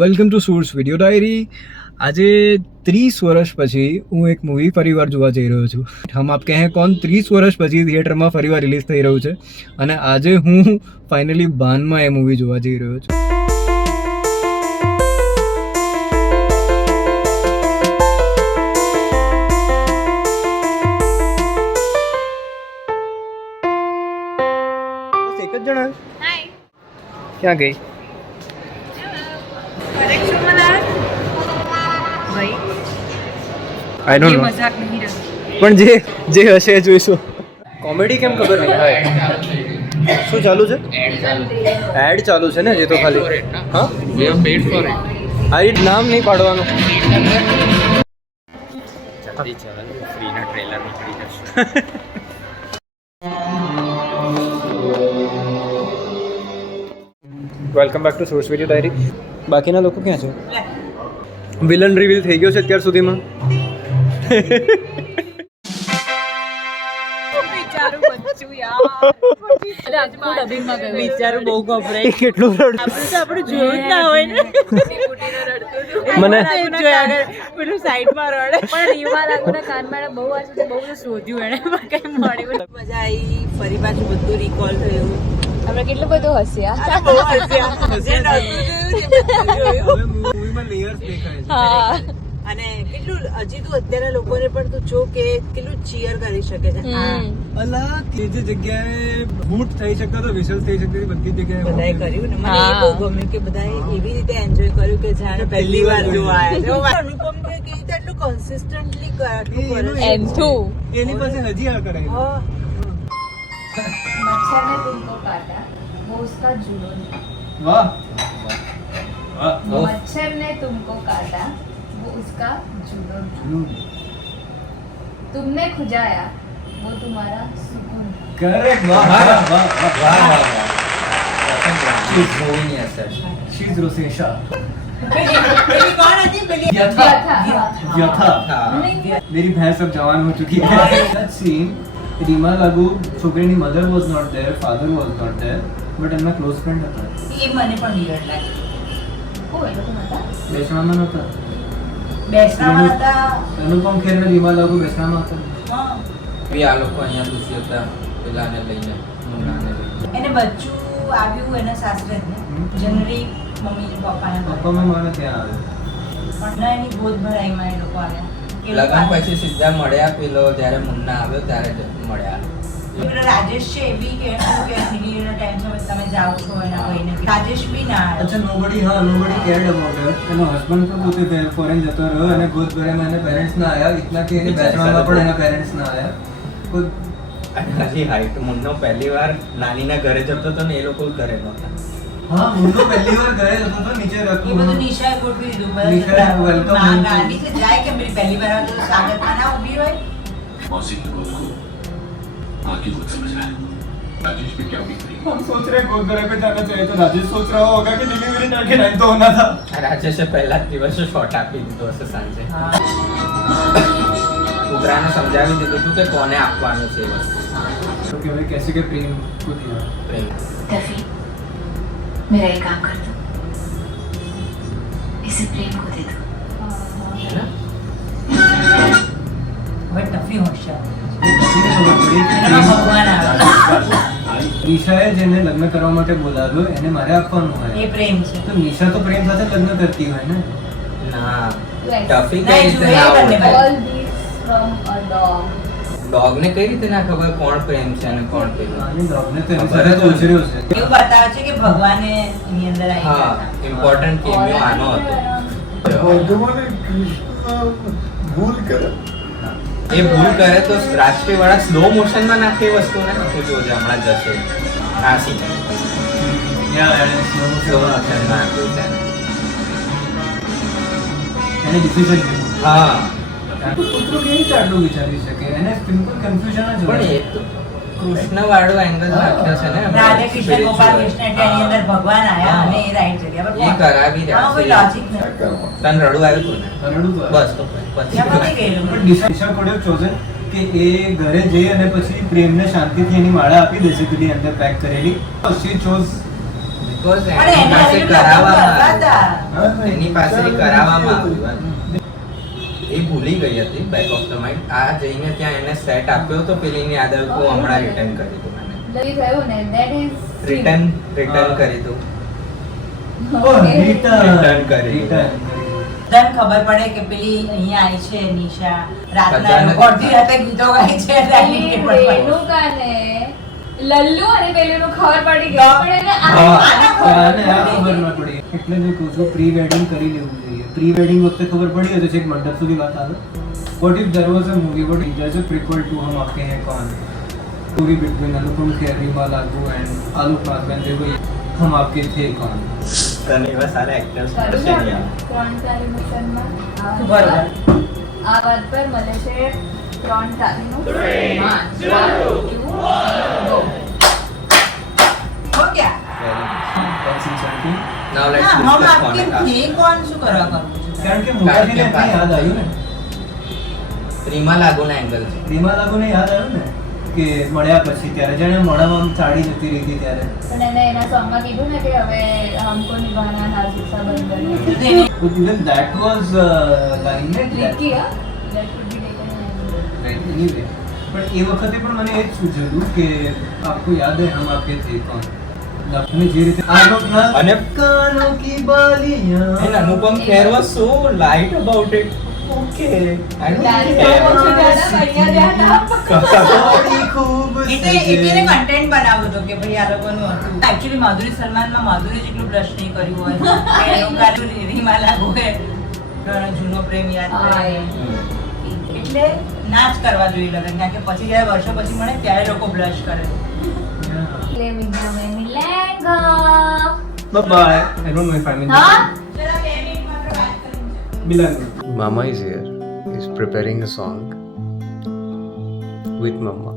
Welcome to source video diary. આજે 30 વર્ષ પછી હું એક મૂવી ફરીવાર જોવા જઈ રહ્યો છું. હમ આપ કહે કોણ 30 વર્ષ પછી થિયેટરમાં ફરીવાર રિલીઝ થઈ રહ્યું છે અને આજે હું ફાઇનલી બાનમાં એ મૂવી જોવા જઈ રહ્યો છું. એક જ જણા ક્યાં ગઈ? આઈ ડોન્ટ નો, પણ જે હશે એ જોઈશું. કોમેડી કેમ ખબર નહીં? હા, શું ચાલુ છે? એડ ચાલુ છે ને? જે તો ખાલી હા, we have pad four it. આ રીત નામ નહીં પાડવાનું. જલ્દી ચાલ, ફ્રીના ટ્રેલર નીકળી જશે. Welcome back to source video diary. બાકીના લોકો ક્યાં છે? વિલન રિવીલ થઈ ગયો છે અત્યાર સુધીમાં. કેટલું મને પેલું સાઈડમાં રડે પણ બહુ શોધ્યું એને કઈ મળ્યું. મજા આવી, ફરી પાછું બધું રિકોલ થયું. આપણે કેટલું બધું હસ્યા. અને કેટલું હજી તું અત્યારના લોકોને પણ તું જો કે કેટલું ચીયર કરી શકે છે. અલા જે જગ્યાએ બૂટ થઈ શકતા તો વિસલ થઈ શકતી બધી જગ્યાએ બધાએ કર્યું ને મને એ બહુ ગમ્યું કે બધાએ એવી રીતે એન્જોય કર્યું કે જાણે પહેલી વાર જોવા આવ્યા છે. અનુપમ કે કેવી રીતે એટલું કન્સિસ્ટન્ટલી એની પાસે હજી આ કરાય. मच्छर ने तुमको काटा वो उसका जुनून था. वाह वाह. मच्छर ने तुमको काटा वो उसका जुनून था. तुमने खुजाया वो तुम्हारा सुकून था. करेक्ट. वाह वाह वाह वाह वाह. She's Rosesha. कौन હતી પેલી? व्यथा. मेरी भैंस अब जवान हो चुकी है. That scene, રીમા લાગુ છોકરીની mother was not there, father was not there, but એમના ક્લોઝ ફ્રેન્ડ હતા. એ મને પણ વિયર્ડ લાગી. કોઈ લોકો નતા. બેસણામાં નહોતા. બેસણામાં હતા. અનુપમ ખેર ને રીમા લાગુ બેસણામાં હતા. હા. આ લોકો અહીંયા દુસી હતા પેલાને લઈને મુન્નાને લઈને. એને બચ્ચું આવ્યું એના સાસરે જ ને. જનરલી મમ્મી ને પપ્પાને પપ્પા મને ત્યાં આવે. પણ ના એની ગોદ ભરાઈમાં એ લોકો આવ્યા. લગન પછી સીધા મળ્યા. પેલો જ્યારે મુન્ના આવ્યો ત્યારે જ મળ્યા. પેલો રાજેશ છે એ બી કે હિલીના ટાઈમ છે તમે જાઓ છો એના ભાઈને. રાજેશ બી ના આવ્યો. અચ્છા, નોબડી કેર્ડ અબાઉટ હર. એનો હસબન્ડ તો પોતે ફોરેન જતો રહ્યો અને ગોદ ભરેમાં એના પેરેન્ટ્સ ના આવ્યા. ઇતના કે એને બેસવામાં પણ એના પેરેન્ટ્સ ના આવ્યા. અને હજી હાઈટ મુન્નો પહેલી વાર નાનીના ઘરે જતો હતો ને એ લોકો ઘરે નહોતા. હા, મુન્નો પહેલી વાર ઘરે જતો હતો, નીચે એ રાખું. બધું નિશાએ ગોઠવી દીધું. નિશાએ welcome માં ગાંધી છે જાય કે મેરી પહેલી વાર આવે તો સ્વાગતમાં ના ઊભી હોય. मौसी की गोद को माँ की गोद समझ रहा है. राजेश भी क्या उम्मीद करेगी? हम सोच रहे गोद भरे पे जाना चाहिए तो राजेश सोच रहा होगा कि डिलीवरी टाइम के टाइम तो होना था. રાજેશે પહેલા જ દિવસે શોટ આપી દીધો હશે સાંજે. છોકરાને સમજાવી દીધું હતું કે કોને આપવાનું છે એ વસ્તુ. तो कि भाई कैसे के प्रेम को दिया. પ્રેમ. टफी मेरा एक काम कर दो, इसे प्रेम को दे दो. હે ને? હવે ટફી હોશિયાર. એનામાં ભગવાન આવે. નિશાએ જેને લગ્ન કરવા માટે બોલાવ્યો એને મારે આપવાનું એ હોય. પ્રેમ છે. તો નિશા તો પ્રેમ સાથે લગ્ન કરતી હોય ને. ના, Right. ટફી ના, કઈ રીતે જુએ ના બંને ઓળખે? All this from a dog. ડોગને કઈ રીતે ના ખબર કોણ પ્રેમ છે અને કોણ પેલું? આની ડોગને તો એની સાથે તો ઉછર્યો છે. એવું બતાવે છે કે ભગવાને એની અંદર આવી હા, ગયા હતા. ઇમ્પોર્ટન્ટ કેમિયો આનો હતો. એ ભૂલ કરે તો રાજપીય વાળા સ્લો મોશનમાં નાખે એ વસ્તુને. તું જોજે હમણાં જશે આ સીન સ્લો મોશનમાં નાખ્યું છે. એને ડિસિઝન લીધું. હા, કૂતરો કેવી રીતે આટલું વિચારી શકે? એને સિમ્પલ કન્ફ્યુઝન જ પણ હોય. એ તો કૃષ્ણ વાળો એંગલ નાખ્યો છે ને હમણાં. રાધે કૃષ્ણ ગોપાલ કૃષ્ણ એટલે એની અંદર ભગવાન આયા અને એ રાઈટ જગ્યા પર એ કરાવી રહ્યા હા, કોઈ છે. લોજિક નથી. તને રડવું આવ્યું હતું ને? રડું તો બસ તો ત્યાં પછી પતી ગયેલું. પણ દિશા કોડે ચોઝન કે એ ઘરે જઈ અને પછી પ્રેમને શાંતિથી એની માળા આપી દે છે પેલી અંદર પેક કરેલી. શી ચોઝ Because પણ એની એને પાસે લગ્ન કરાવવામાં કરવા હતા. આવ્યું. એની પાસે કરાવવામાં આવ્યું. એ ભૂલી ગઈ હતી બેક ઓફ ધ માઇન્ડ. આ જઈને ત્યાં એને સેટ આપ્યો તો પેલીની આદત હું હમણાં રિટર્ન કરી દઉં મને. લઈ થયું ને that is રિટર્ન કરી દઉં. Okay. રિટર્ન કરી દઉં. તને ખબર પડે કે પેલી અહીંયા આવી છે નિશા રાતના બધાને અડધી રાતે ગીતો ગાય છે dining table પર. રેણુકાને લલ્લુ અને પેલુંનું ખબર પડી ગઈ પણ એને હા. આના આને આ ખબર ન પડી એટલે મેં કહું છું પ્રી વેડિંગ કરી લેવું જોઈએ. પ્રી વેડિંગ વખતે ખબર પડી હોય તો છેક મંડપ સુધી વાત આવે. What if there was a movie what is a prequel to Hum Aapke Hain Kaun movie between Anupam Kher Reema Lagoo and Alok नागवेन they were हम आपके थे कौन. તને એવા સારા એક્ટર્સ કરું મળશે છું નહીં. ત્રણ તારી મિશનમાં બરાબર. આ વાત પર મળે છે 3 તારીનું 1 2 go. હો ગયા? Consistency. Now let's ના, હમ discuss આપકે Monica. થે કોણ શું કરવા કરું છું? કારણ કે મોટાથી ને યાદ આવ્યું ને રીમા લાગુના એંગલ છે. રીમા લાગુને યાદ આવ્યું ને કે મળ્યા પછી ત્યારે જેને મોઢામાં આમ ચાડી જતી રહી હતી ત્યારે પણ એને એના સોંગમાં કીધું ને કે હવે હમકો નિભાના નાઝુકા બંધન even that was line ને ટ્રિકી હા that would be taken right anyway પણ એ વખતે પણ મને એ જ સૂચ્યું હતું કે આપકો યાદ હે હમ આપકે થે કોણ અને જે રીતે આ લોકના અને કાનો કી બાલિયાં And Anupam Kher was so light about it. Okay. I don't ત્યારે care. તો ઓછું ધ્યાન આપ, અહીંયા ધ્યાન આપ. થોડી ખૂબ એટલે એને કન્ટેન્ટ બનાવ્યું હતું કે ભાઈ આ લોકોનું હતું એકચ્યુઅલી માધુરી સલમાનમાં માધુરી જેટલું બ્લશ નહીં કર્યું હોય કે એનું કાઢું રીમા લાગુ હે જૂનો પ્રેમ યાદ હા, કરે એ. એટલે ના જ કરવા જોઈએ લગ્ન કારણ કે પછી જ્યારે વર્ષો પછી મળે ત્યારે લોકો બ્લશ કરે Le video में मिलेगा bye bye I don't know if I'm in हाँ જરા 2 મિનિટમાં આપણે વાત કરીએ Milan. Mama is here. He's preparing a song with Mama.